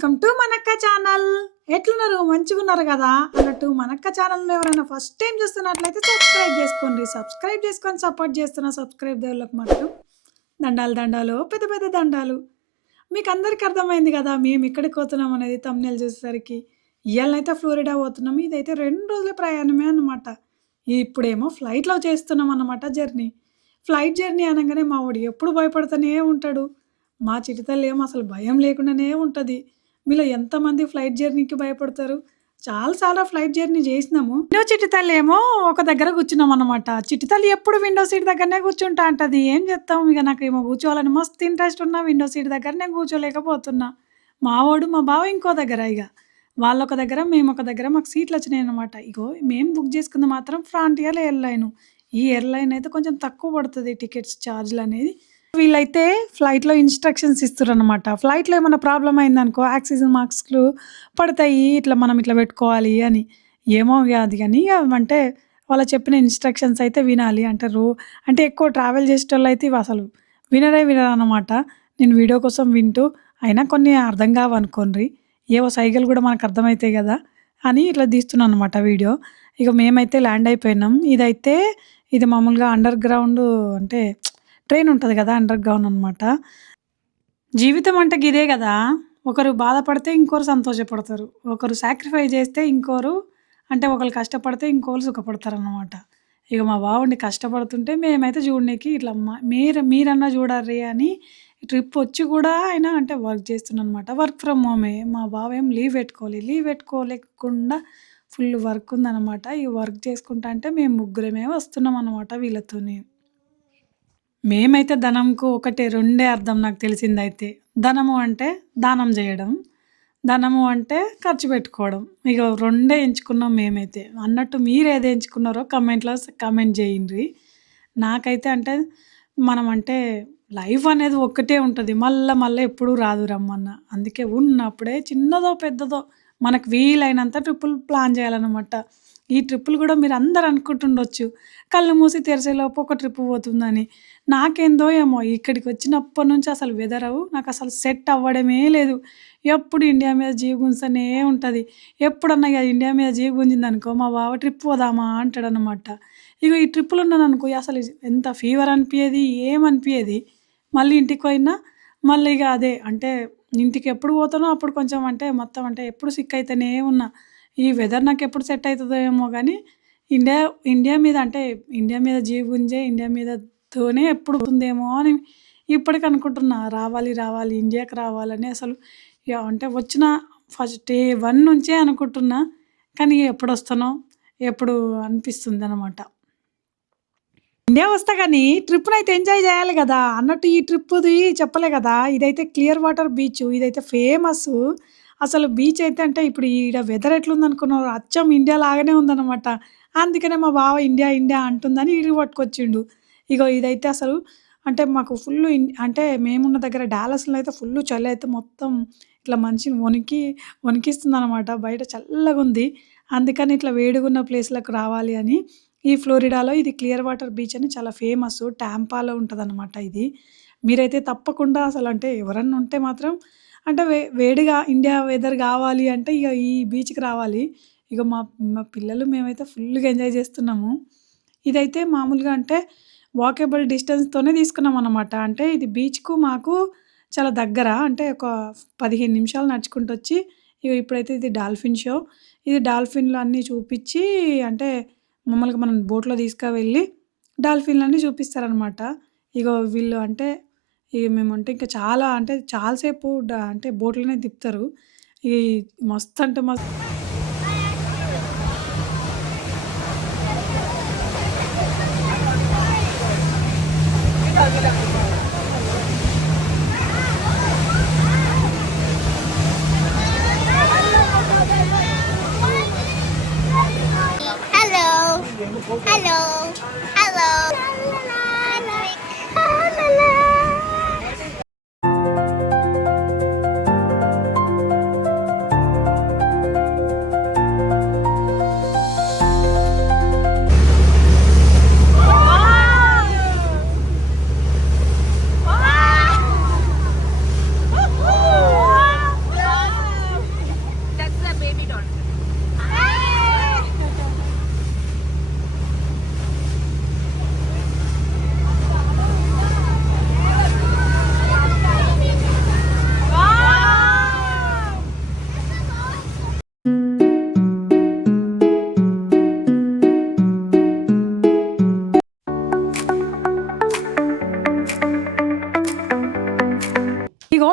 Welcome to మనక్క channel. ఎట్లున్నారు? మంచిగున్నారు కదా అన్నట్టు. మనక్క ఛానల్ని ఎవరైనా ఫస్ట్ టైం చూస్తున్నట్లయితే సబ్స్క్రైబ్ చేసుకొని సపోర్ట్ చేస్తున్న సబ్స్క్రైబ్ దేవుళ్ళకి మాత్రం దండాలు దండాలు, పెద్ద పెద్ద దండాలు. మీకు అందరికీ అర్థమైంది కదా మేము ఎక్కడికి పోతున్నాం అనేది తమ్నేల్ చూసేసరికి. ఇవాళనైతే ఫ్లోరిడా పోతున్నాం. ఇదైతే 2 రోజుల ప్రయాణమే అన్నమాట. ఇప్పుడేమో ఫ్లైట్లో చేస్తున్నాం అన్నమాట జర్నీ. ఫ్లైట్ జర్నీ అనగానే మా వాడు ఎప్పుడు భయపడుతూనే ఉంటాడు. మా చిటితల్లేమో అసలు భయం లేకుండానే ఉంటది. మీలో ఎంతమంది ఫ్లైట్ జర్నీకి భయపడతారు? చాలా చాలా ఫ్లైట్ జర్నీ చేసినాము. చిట్టి తల్లేమో ఒక దగ్గర కూర్చున్నామనమాట. చిట్టి తల్లి ఎప్పుడు విండో సీట్ దగ్గరనే కూర్చుంటా అంటది. ఏం చేత్తాం ఇగ, నాకేమో కూర్చోవాలని మస్తు ఇంట్రెస్ట్ ఉన్నా విండో సీట్ దగ్గర నేను కూర్చోలేకపోతున్నా. మావోడు, మా బావ ఇంకో దగ్గర ఇగ. వాళ్ళొక దగ్గర, మేమొక దగ్గర మాకు సీట్లొచ్చినాయనమాట. ఇగో మేము బుక్ చేసుకుంది మాత్రం ఫ్రాంటియర్ ఎయిర్‌లైను. ఈ ఎయిర్‌లైన్ అయితే కొంచెం తక్కువ పడతది టికెట్స్ చార్జ్‌లనేది. వీళ్ళైతే ఫ్లైట్‌లో ఇన్‌స్ట్రక్షన్స్ ఇస్తుర్రనమాట. ఫ్లైట్‌లో ఏమన్నా ప్రాబ్లమ్ అయిందనుకో ఆక్సిజన్ మాస్క్‌లు పడతాయి. ఇట్లా మనం ఇట్లా పెట్టుకోవాలి అని. ఏమో ఇగ అది గాని అంటే వాళ్ళు చెప్పిన ఇన్‌స్ట్రక్షన్స్ అయితే వినాలి. అంటే ఎక్కువ ట్రావెల్ చేసేటోళ్ళైతే ఇవసలు వినరనమాట. నేను వీడియో కోసం వింటూ అయినా కొన్ని అర్థం కావనుకోండ్రి. ఏవో సైగలు గూడా మనకర్థమైతాయి గదా అని ఇట్లా తీస్తున్నాననమాట వీడియో. ఇగ మేమైతే ల్యాండ్ అయిపోయినాం. ఇది మామూలుగా అండర్ గ్రౌండ్ అంటే ట్రైన్ ఉంటది గదా! అండర్ గ్రౌండ్ అనమాట. జీవితం అంటే గిదే గదా! ఒకరు బాధపడితే ఇంకోరు సంతోషపడతారు. ఒకరు సాక్రిఫైస్ జేస్తే ఒకళ్ళు కష్టపడితే ఇంకోళ్ళు సుఖపడతారనమాట. ఇగ మా బావుండి కష్టపడుతుంటే మేమైతే జూడనీకి ఇట్లా మీరన్నా జూడర్రి అని ట్రిప్పొచ్చి గూడా ఆయన అంటే వర్క్ చేస్తుండనమాట. వర్క్ ఫ్రమ్ హోమే. మా బావేం లీవ్ పెట్టుకోలే. లీవ్ పెట్టుకోలేకుండా ఫుల్ వర్క్ ఉందనమాట. ఈ వర్క్ చేసుకుంటా అంటే మేము ముగ్గురమే వస్తున్నామనమాట వీళ్ళతోని. మేమైతే ధనంకు ఒకటే రెండే అర్థం నాకు తెలిసిందైతే. ధనము అంటే దానం జేయడం. ధనము అంటే ఖర్చు పెట్టుకోవడం. ఇగ రెండే ఎంచుకున్నాం మేమైతే. అన్నట్టు మీరేది ఎంచుకున్నారో కామెంట్‌లో కామెంట్ జేయండ్రి. నాకైతే అంటే మనమంటే లైఫ్ అనేది ఒక్కటే ఉంటది. మళ్ళా ఎప్పుడు రాదు రమ్మన్న. అందుకే ఉన్నప్పుడే చిన్నదో, పెద్దదో మనకు వీలైనంత ట్రిప్పులు ప్లాన్ జేయాలనమాట. ఈ ట్రిప్పులు గూడా మీరందరూ అనుకుంటుండొచ్చు. కళ్ళు మూసి తెరిసేలోపు ఒక ట్రిప్ పోతుందని. నాకేందో ఏమో ఇక్కడికొచ్చినప్పటి నుంచి అసలు నాకసలు సెట్ అవ్వడమే లేదు. ఎప్పుడు ఇండియా మీద జీవ గుంజుతనే ఉంటది. ఎప్పుడన్నా ఇగ ఇండియా మీద జీవ గుంజిందనుకో మా బావ ట్రిప్ పోదామా అంటాడనమాట. ఇగో ఈ ట్రిప్పులున్నాననుకో అసలు ఎంత ఫీవర్ అనిపియేది, ఏమనిపియేది. మళ్ళీ ఇంటికి పోయినా మళ్ళీ ఇగ అదే అంటే ఇంటికెప్పుడు పోతానో అప్పుడు కొంచెం అంటే మొత్తం అంటే ఎప్పుడు సిక్ అయితేనే ఉన్నా. ఈ వెదర్ నాకెప్పుడు సెట్ అయితదో ఏమో గానీ ఇండియా ఇండియా మీద అంటే ఇండియా మీద జీవ గుంజే ఇండియా మీదతోనే ఎప్పుడు ఉందేమో అని ఇప్పటికి అనుకుంటున్నా. రావాలి ఇండియాకి రావాలని అసలు అంటే వచ్చిన ఫస్ట్ డే 1 నుంచే అనుకుంటున్నా. కానీ ఎప్పుడొస్తానో ఎప్పుడు అనిపిస్తుందనమాట. ఇండియా వస్తా గానీ, ట్రిప్‌నైతే ఎంజాయ్ జేయాలి గదా! అన్నట్టు ఈ ట్రిప్పుది చెప్పలే గదా! ఇదైతే క్లియర్ వాటర్ బీచు. ఇదైతే ఫేమస్సు. అసలు బీచ్ అయితే అంటే ఇప్పుడు ఈడ వెదర్ ఎట్లుందనుకున్నారు? అచ్చం ఇండియా లాగానే ఉందనమాట. అందుకనే మా బావ ఇండియా అంటుందని ఈడికి పట్టుకొచ్చిండు. ఇగో ఇదైతే అసలు అంటే మాకు ఫుల్లు అంటే మేమున్న దగ్గర డాలస్‌లో అయితే ఫుల్లు చలైతే మొత్తం ఇట్లా మనిషిని వణికిస్తుందనమాట. బయట చల్లగుంది. అందుకని ఇట్లా వేడిగున్న ప్లేస్‌లకు రావాలి అని ఈ ఫ్లోరిడాలో ఇది క్లియర్ వాటర్ బీచ్ అని చాలా ఫేమస్సు. టాంపాలో ఉంటదనమాట ఇది. మీరైతే తప్పకుండా అసలంటే ఎవరన్నా ఉంటే మాత్రం అంటే వేడిగా ఇండియా వెదర్ గావాలి అంటే ఇగ ఈ బీచ్‌కి రావాలి. ఇగ మా మా పిల్లలు మేమైతే ఫుల్లుగా ఎంజాయ్ జేస్తున్నాము. ఇదైతే మామూలుగా అంటే వాకేబుల్ డిస్టెన్స్‌తోనే తీసుకున్నామనమాట. అంటే ఇది బీచ్‌కు మాకు చాలా దగ్గర. అంటే ఒక 15 నిమిషాలు నడుచుకుంటొచ్చి ఇగో ఇప్పుడైతే ఇది డాల్ఫిన్ షో. ఇది డాల్ఫిన్‌లు అన్నీ చూపిచ్చి అంటే మామూలుగా మనం బోట్‌లో తీసుకువెళ్ళి డాల్ఫిన్‌లన్నీ చూపిస్తారనమాట. ఇగో వీళ్ళు అంటే మేమంటే ఇంకా చాలా అంటే చాలా సేపు అంటే బోట్‌లోనే తిప్పుతారు. ఈ మస్తు అంటే మస్తు Hello. Hello. Hello. La, la, la, la.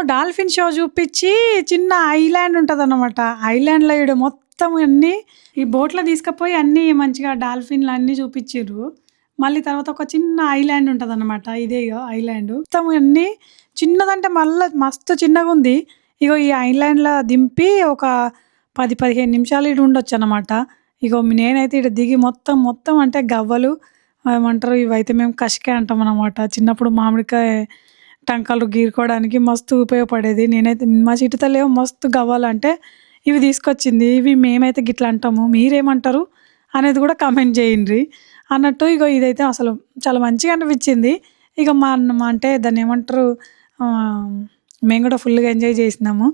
Dolphin show చూపించి చిన్న ఐలాండ్ ఉంటదన్నమాట. ఐలాండ్‌లో ఈడు మొత్తం అన్నీ ఈ బోట్‌లో తీసుకపోయి అన్నీ మంచిగా డాల్ఫిన్‌లు అన్నీ చూపిచ్చిర్రు. మళ్ళీ తర్వాత ఒక చిన్న ఐలాండ్ ఉంటదన్నమాట. ఇదే ఇగో ఐలాండు. మొత్తం అన్నీ చిన్నదంటే మళ్ళా మస్తు చిన్నగుంది. ఇగో ఈ ఐలాండ్‌లో దింపి ఒక 10, 15 నిమిషాలు ఈడ ఉండొచ్చన్నమాట. ఇగో నేనైతే ఈడ దిగి మొత్తం అంటే గవ్వలు ఏమంటారు ఇవైతే మేము కషికాయ అంటామన్నమాట. చిన్నప్పుడు మామిడికాయ టంకాలు గీరుకోవడానికి మస్తు ఉపయోగపడేది. నేనైతే మా చిట్టి తల్లేమో మస్తు గవ్వాలంటే ఇవి తీసుకొచ్చింది. ఇవి మేమైతే గిట్లా అంటాము. మీరేమంటారు అనేది కూడా కామెంట్ చేయండ్రి. అన్నట్టు ఇగో ఇదైతే అసలు చాలా మంచిగా అనిపించింది. ఇక అంటే దాన్నేమంటారు ఆహ్, మేము కూడా ఫుల్‌గా ఎంజాయ్ చేసినాము.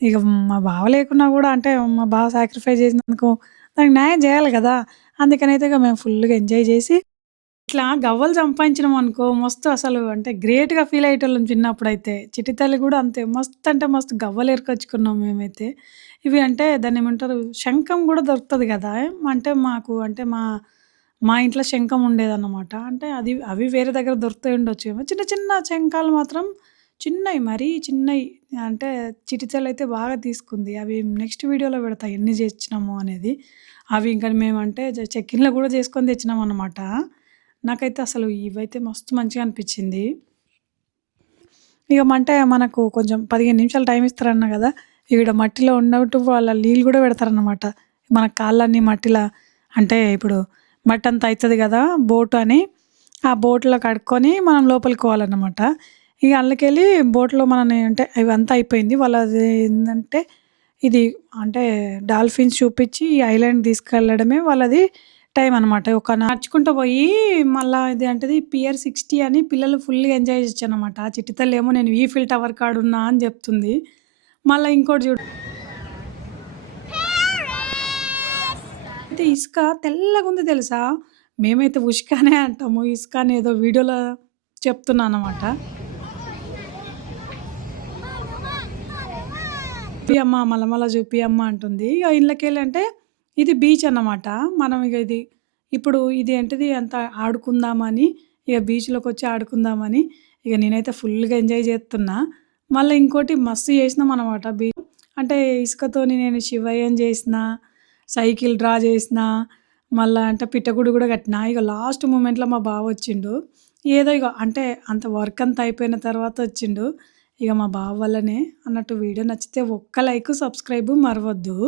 ఇక మా బావ లేకున్నా కూడా అంటే మా బావ సాక్రిఫైస్ చేసినందుకు దానికి న్యాయం చేయాలి కదా! అందుకనైతే ఇక మేము ఫుల్‌గా ఎంజాయ్ చేసి ఇట్లా గవ్వలు సంపాదించినామనుకో మస్తు అసలు అంటే గ్రేట్‌గా ఫీల్ అయ్యేటోళ్ళం చిన్నప్పుడైతే. చిట్టి తల్లి గూడా అంతే మస్త్ అంటే మస్తు గవ్వలు ఏరుకొచ్చుకున్నాం మేమైతే. ఇవి అంటే దాన్నేమంటారు శంఖం గూడా దొరుకుతది గదా! అంటే మాకు అంటే మా ఇంట్లో శంఖం ఉండేదన్నమాట. అంటే అవి వేరే దగ్గర దొరుకుతాయి ఉండొచ్చేమో. చిన్న చిన్న శంఖాలు మాత్రం చిన్నయి మరీ చిన్నయి అంటే చిట్టి తల్లయితే బాగా తీసుకుంది. అవి నెక్స్ట్ వీడియోలో పెడతా ఎన్ని తెచ్చినామో అనేది. అవి ఇంకా మేమంటే చెక్కిన్‌లో గూడా చేసుకొని తెచ్చినామన్నమాట. నాకైతే అసలు ఇవైతే మస్తు మంచిగా అనిపిచ్చింది. ఇగ అంటే మనకు కొంచెం 15 నిమిషాలు టైం ఇస్తారన్నా గదా! ఈడ మట్టిలో ఉన్నట్టు వాళ్ళ నీళ్ళు గూడా పెడతారనమాట. మన కాళ్ళన్నీ మట్టిలా అంటే ఇప్పుడు మట్టంతా అయితది గదా! బోటు అని, ఆ బోట్‌లో కడుక్కొని మనం లోపలికి పోవాలన్నమాట. ఇగ అందుకెళ్ళి బోట్‌లో మనని అంటే ఇవంతా అయిపోయింది. వాళ్ళది ఏందంటే ఇది అంటే డాల్ఫిన్స్ చూపిచ్చి ఈ ఐలాండ్ తీసుకెళ్ళడమే వాళ్ళది టైం అనమాట. ఒక నడుచుకుంటూ పోయి మళ్ళా ఇది ఏంటిది పియర్ 60 అని పిల్లలు ఫుల్‌గా ఎంజాయ్ చేయొచ్చనమాట. ఆ చిట్టి తల్లేమో నేను ఈఫిల్ టవర్ కాడున్నా అని జెప్తుంది. మళ్ళా ఇంకోటి చూడు అయితే ఇసుక తెల్లగుంది తెలుసా? మేమైతే ఉష్క అనే అంటాము. ఇసుక అని ఏదో వీడియోలో చెప్తున్నాననమాట. చూపియమ్మ మలమల చూపియమ్మ అంటుంది. ఇగ ఇళ్ళకెళ్ళంటే ఇది బీచ్ అన్నమాట. మనం ఇగ ఇప్పుడు ఇది ఏంటిది అంతా ఆడుకుందామని ఇగ బీచ్‌లోకొచ్చి ఆడుకుందామని ఇగ నేనైతే ఫుల్‌గా ఎంజాయ్ చేస్తున్నా. మళ్ళీ ఇంకోటి మస్తు చేసినామనమాట అంటే ఇసుకతోని నేను శివయ్యని చేసిన, సైకిల్ డ్రా చేసిన, మళ్ళా అంటే పిట్టగూడు కూడా కట్టినా. ఇగ లాస్ట్ మూమెంట్‌లో మా బావొచ్చిండు. ఏదో ఇగ అంటే అంత వర్క్ అంతా అయిపోయిన తర్వాత వచ్చిండు. ఇగ మా బావ వల్లనే అన్నట్టు వీడియో నచ్చితే ఒక్క లైక్, సబ్స్క్రైబ్ మరవద్దు.